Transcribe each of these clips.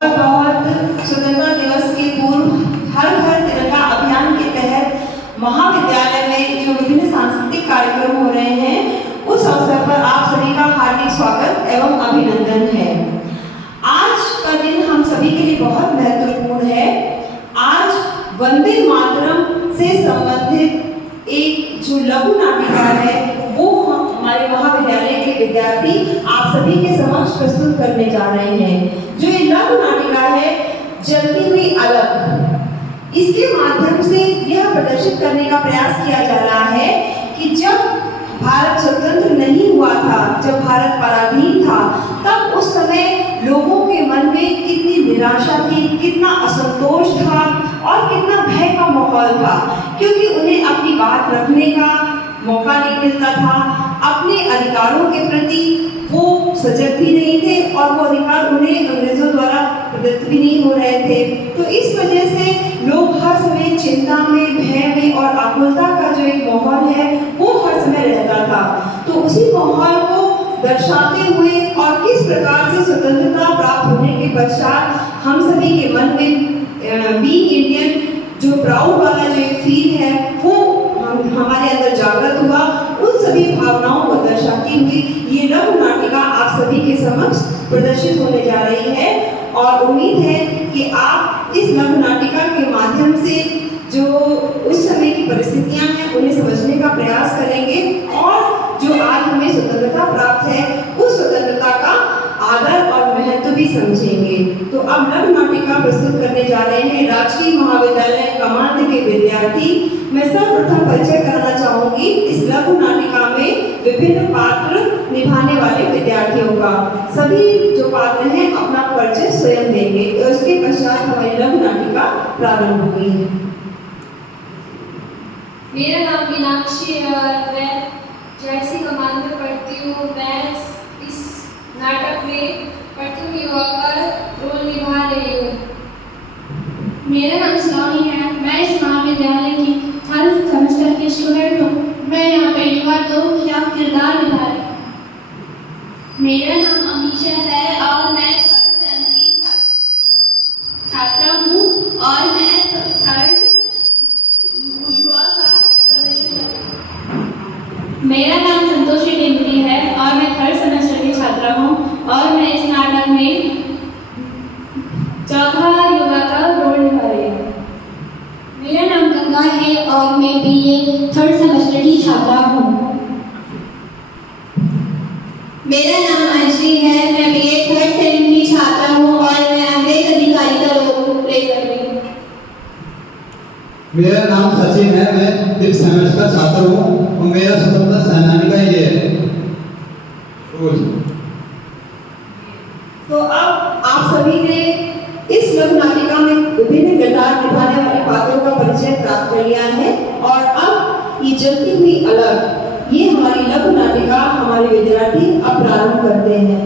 बहुत स्वतंत्रता दिवस के पूर्व हर घर तिरंगा अभियान के तहत महाविद्यालय में जो विभिन्न सांस्कृतिक कार्यक्रम हो रहे हैं, उस अवसर पर आप सभी का हार्दिक स्वागत एवं अभिनंदन है। आज का दिन हम सभी के लिए बहुत महत्वपूर्ण है। आज वंदे मातरम से संबंधित एक जो लघु नाटिका है वो हमारे महाविद्यालय के विद्यार्थी आप सभी के समक्ष प्रस्तुत करने जा रहे हैं। जो ये लघु नाटिका है जलती हुई अलग, इसके माध्यम से यह प्रदर्शित करने का प्रयास किया जा रहा है कि जब भारत स्वतंत्र नहीं हुआ था, जब भारत पराधीन था, तब उस समय लोगों के मन में कितनी निराशा थी, कितना असंतोष था और कितना भय का माहौल था, क्योंकि उन्हें अपनी बात रखने का मौका नहीं मिलता था। अपने अधिकारों के प्रति वो सजग भी नहीं थे और वो अधिकार उन्हें अंग्रेजों द्वारा प्रदत्त भी नहीं हो रहे थे। तो इस वजह से लोग हर समय चिंता में, भय में और आकुलता का जो एक माहौल है वो हर समय रहता था। तो उसी माहौल को दर्शाते हुए और किस प्रकार से स्वतंत्रता प्राप्त होने के पश्चात हम सभी के मन में बीइंग इंडियन जो प्राउड वाला जो एक फील है वो हमारे अंदर जागृत हुआ, उन सभी भावनाओं को दर्शाती हुई ये लघु नाटिका आप सभी के समक्ष प्रदर्शित होने जा रही है। और उम्मीद है कि आप इस लघु नाटिका के माध्यम से जो उस समय की परिस्थितियां हैं उन्हें समझने का प्रयास करेंगे और जो आज हमें स्वतंत्रता प्राप्त है उस स्वतंत्रता का आदर और महत्व भी समझेंगे। तो अब लघु नाटिका प्रस्तुत करने जा रहे हैं राजकीय महाविद्यालय कमांड के विद्यार्थी। मैं सर्वप्रथम परिचय कराना चाहूंगी इस लघु नाटिका में विभिन्न पात्र निभाने वाले विद्यार्थियों का। सभी जो पात्र हैं अपना परिचय स्वयं देंगे, उसके पश्चात हमारी लघु नाटिका प्रारंभ होगी। मेरा नाम मीनाक्षी है और मैं जर्सी कमान में पढ़ती हूँ। मैं इस नाटक में प्रथम युवा का रोल निभा रही हूँ। मेरा नाम सलोनी है। मैं इस महाविद्यालय की थर्ड सेमेस्टर की स्टूडेंट हूँ। मैं यहाँ पे युवा दो का किरदार निभा रही हूँ। मेरा नाम अमीशा है और मैं थर्ड सेम की छात्रा हूँ और मैं थर्ड युवा का प्रदर्शन कर रही हूँ। मेरा नाम संतोषी टेम्परी है और मैं थर्ड सेमेस्टर की छात्रा हूँ और मैं इस नाटक में चौथा युवा का रोल निभा रही हूँ। मेरा नाम गंगा है और मैं बीए थर्ड सेमेस्टर की छात्रा हूँ। मेरा नाम अंजलि है, मैं बीए थर्ड सेम की छात्रा हूँ और मैं अंग्रेज अधिकारी का रोल प्ले कर रही हूँ। मेरा नाम सचिन है, मैं फिफ्थ सेमेस्टर छात्र हूँ और मेरा स्वतंत्रता सेनानी का ये है। तो अब आप सभी ने इस लघु नाटिका में विभिन्न किरदार निभाने वाले पात्रों का परिचय प्राप्त कर लिया है और अब ये जलती हुई अलग, ये हमारी लघु नाटिका हमारे विद्यार्थी अब प्रारंभ करते हैं।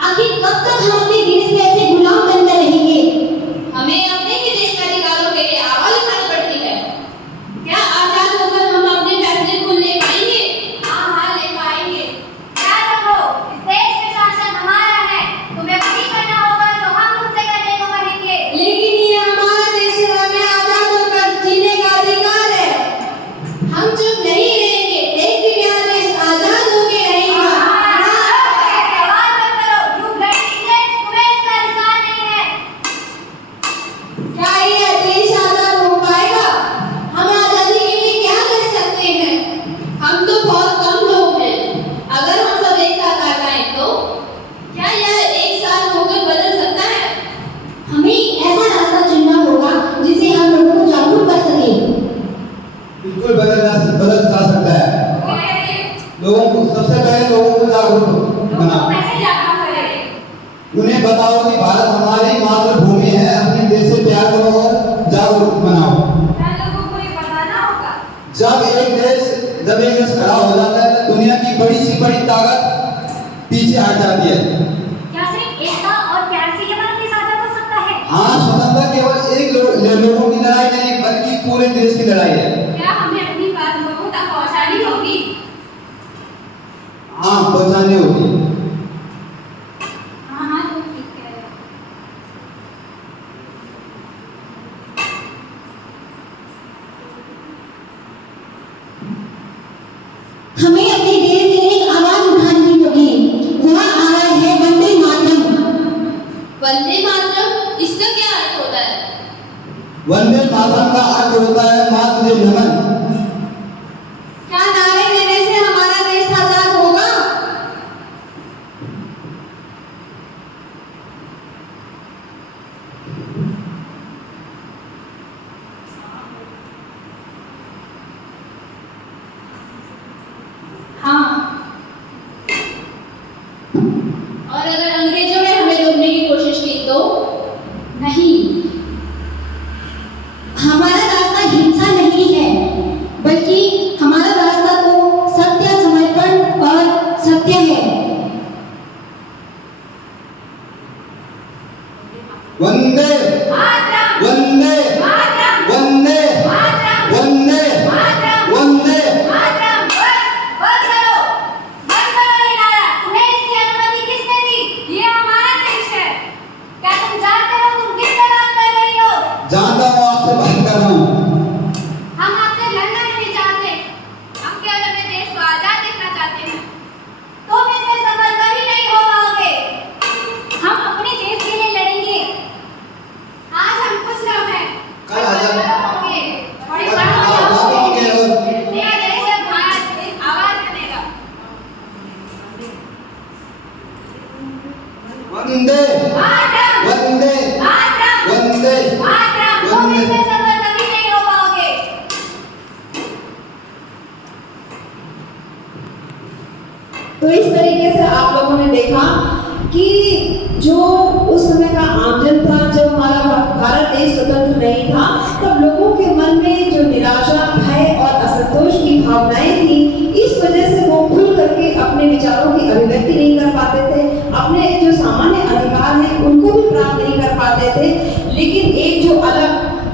आखिर कब तक हम अपने देश के ऐसे गुलाम बनकर रहेंगे? हमें अपने ही देश के अधिकारों के लिए आवाज उठानी पड़ती है। क्या आजाद होकर हम अपने फैसले खुद ले पाएंगे? हाँ, ले पाएंगे। याद रखो, इस देश में शासन हमारा है। तुम्हें वही करना होगा जो हम तुमसे करने को कहेंगे। लेकिन ये हमारा देश है, हमें आजाद होकर जीने का अधिकार है। हम चुप नहीं रहेंगे, एक दिन यह देश आजाद होके रहेगा। सवाल मत करो, चुप बैठिए, तुम्हें इसका अधिकार नहीं है। क्या ये देश आजाद हो पाएगा? हम आजादी के लिए क्या कर सकते हैं? हम तो बहुत कम लोग हैं। अगर हम सब एक साथ आ जाएं तो क्या यह एक साथ होकर बदल सकता है? हमें ऐसा रास्ता चुनना होगा जिससे हम लोगों को जागरूक कर सकें। बिल्कुल बदल जा सकता है। लोगों को सबसे पहले लोगों को जागरूक बनाओ। कैसे जागरूक करें? उन्हें बताओ कि भारत हमारी मातृभूमि है, अपने देश से प्यार करो और जागरूक बनाओ। क्या लोगों को ये बताना होगा? जब एक देश खड़ा हो जाता है तो दुनिया की बड़ी सी बड़ी ताकत पीछे हट जाती है। क्या सिर्फ एकता और प्यार से ये बात साझा हो सकता है? हाँ, स्वतंत्रता केवल एक लोगों की लड़ाई नहीं बल्कि पूरे देश की लड़ाई है। क्या हमें अपनी बात लोगों तक पहुंचानी होगी? हाँ पहचानी होगी। हाँ हाँ तुम ठीक कह रहे हो। हमें अपने देश के लिए एक आवाज उठानी होगी। वह आवाज है वंदे मातरम। वंदे मातरम, इसका क्या अर्थ होता है? वंदे मातरम का अर्थ होता है माँ तुझे नमन। क्या नारे देने से हमारा देश आजाद होगा? हाँ। और अगर अंग्रेजों ने हमें रोकने की कोशिश की तो? नहीं, हमारा रास्ता हिंसा नहीं है, बल्कि हमारा रास्ता तो सत्य, समर्पण और सत्य है। वंदे मातरम, वंदे मातरम, वंदे मातरम, वंदे मातरम, वंदे। मातरम। बस करो, बंद करो ये नारा। तुम्हें इसकी अनुमति किसने दी? ये हमारा देश है। क्या तुम जानते हो तुम किससे बात कर रही हो? जानता हूँ आपसे बात कर रहा हूँ। हम आपसे लड़ना नहीं चाहते, हम केवल अपने देश को आजाद देखना चाहते हैं। तुम इसमें सफल कभी नहीं हो पाओगे। हम अपने देश के लिए लड़ेंगे। आज हम कुछ लोग हैं, कल आजाद होंगे, बड़े कल बड़े आजाद होंगे और मेरा देश अब भारत एक आवाज बनेगा। वंदे मातरम, वंदे मातरम, वंदे मातरम। तुम वंदे। इसमें सफल कभी नहीं हो पाओगे। तो इस तरीके से आप लोगों ने देखा कि जो उस समय का आमजन था, जब हमारा भारत देश स्वतंत्र नहीं था, तब लोगों के मन में जो निराशा, भय और असंतोष की भावनाएं थी, इस वजह से वो खुल करके अपने विचारों की अभिव्यक्ति नहीं कर पाते थे, अपने जो सामान्य अधिकार हैं उनको भी प्राप्त नहीं कर पाते थे। लेकिन एक जो अलग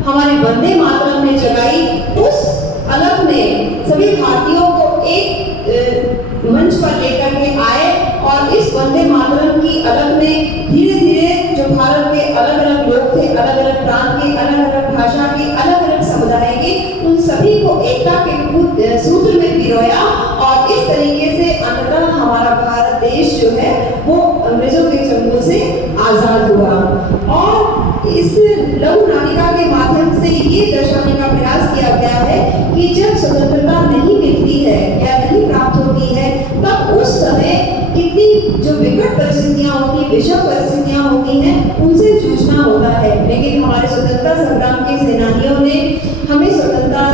हमारे वंदे मातरम ने जगाई, उस अलग ने सभी भारतीयों को एक मंच पर लेकर के आए और इस वंदे मातरम की अलग ने धीरे धीरे जो भारत के अलग अलग लोग थे, अलग अलग प्रांत के, अलग अलग भाषा के, अलग अलग समुदाय के, उन सभी को एकता के सूत्र में पिरोया और इस तरीके से अंततः हमारा भारत देश जो है वो अंग्रेजों के चंगुल से आजाद हुआ। और इस लघु नाटिका के माध्यम से ये दर्शाने का प्रयास किया गया है कि जब स्वतंत्रता नहीं मिलती है या नहीं प्राप्त होती है, तब उस समय कितनी जो विकट परिस्थितियां होती, विषम परिस्थितियां होती हैं, उनसे जूझना होता है। लेकिन हमारे स्वतंत्रता संग्राम के सेनानियों ने हमें स्वतंत्रता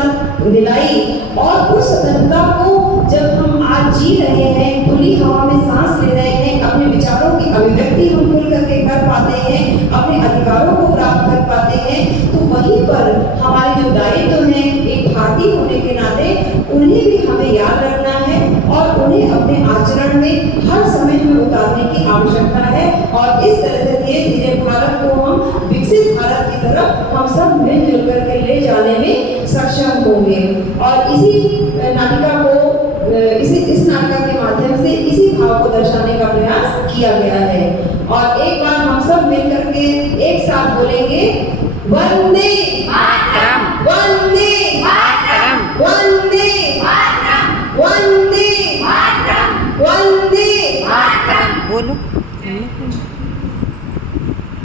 दिलाई और उस स्वतंत्रता को जब हम आज जी रहे हैं, खुली हवा में सांस ले रहे हैं, अपने विचारों की अभिव्यक्ति हम खुल करके कर पाते हैं, अपने अधिकारों को प्राप्त कर पाते हैं, तो वहीं पर हमारे जो दायित्व हैं एक भारतीय होने के नाते, उन्हें भी हमें याद रखना है और उन्हें अपने आचरण में हर समय में उतारने की आवश्यकता है। और इस तरह से धीरे धीरे भारत को हम विकसित भारत की तरफ हम सब मिलजुल करके ले जाने में सक्षम होंगे। और इसी नाटिका को इस नाटिका के माध्यम से इसी भाव को दर्शाने का प्रयास किया गया है। और एक बार हम सब मिल करके एक साथ बोलेंगे, वंदे मातरम, वंदे मातरम, वंदे मातरम, वंदे मातरम, वंदे मातरम। बोलो।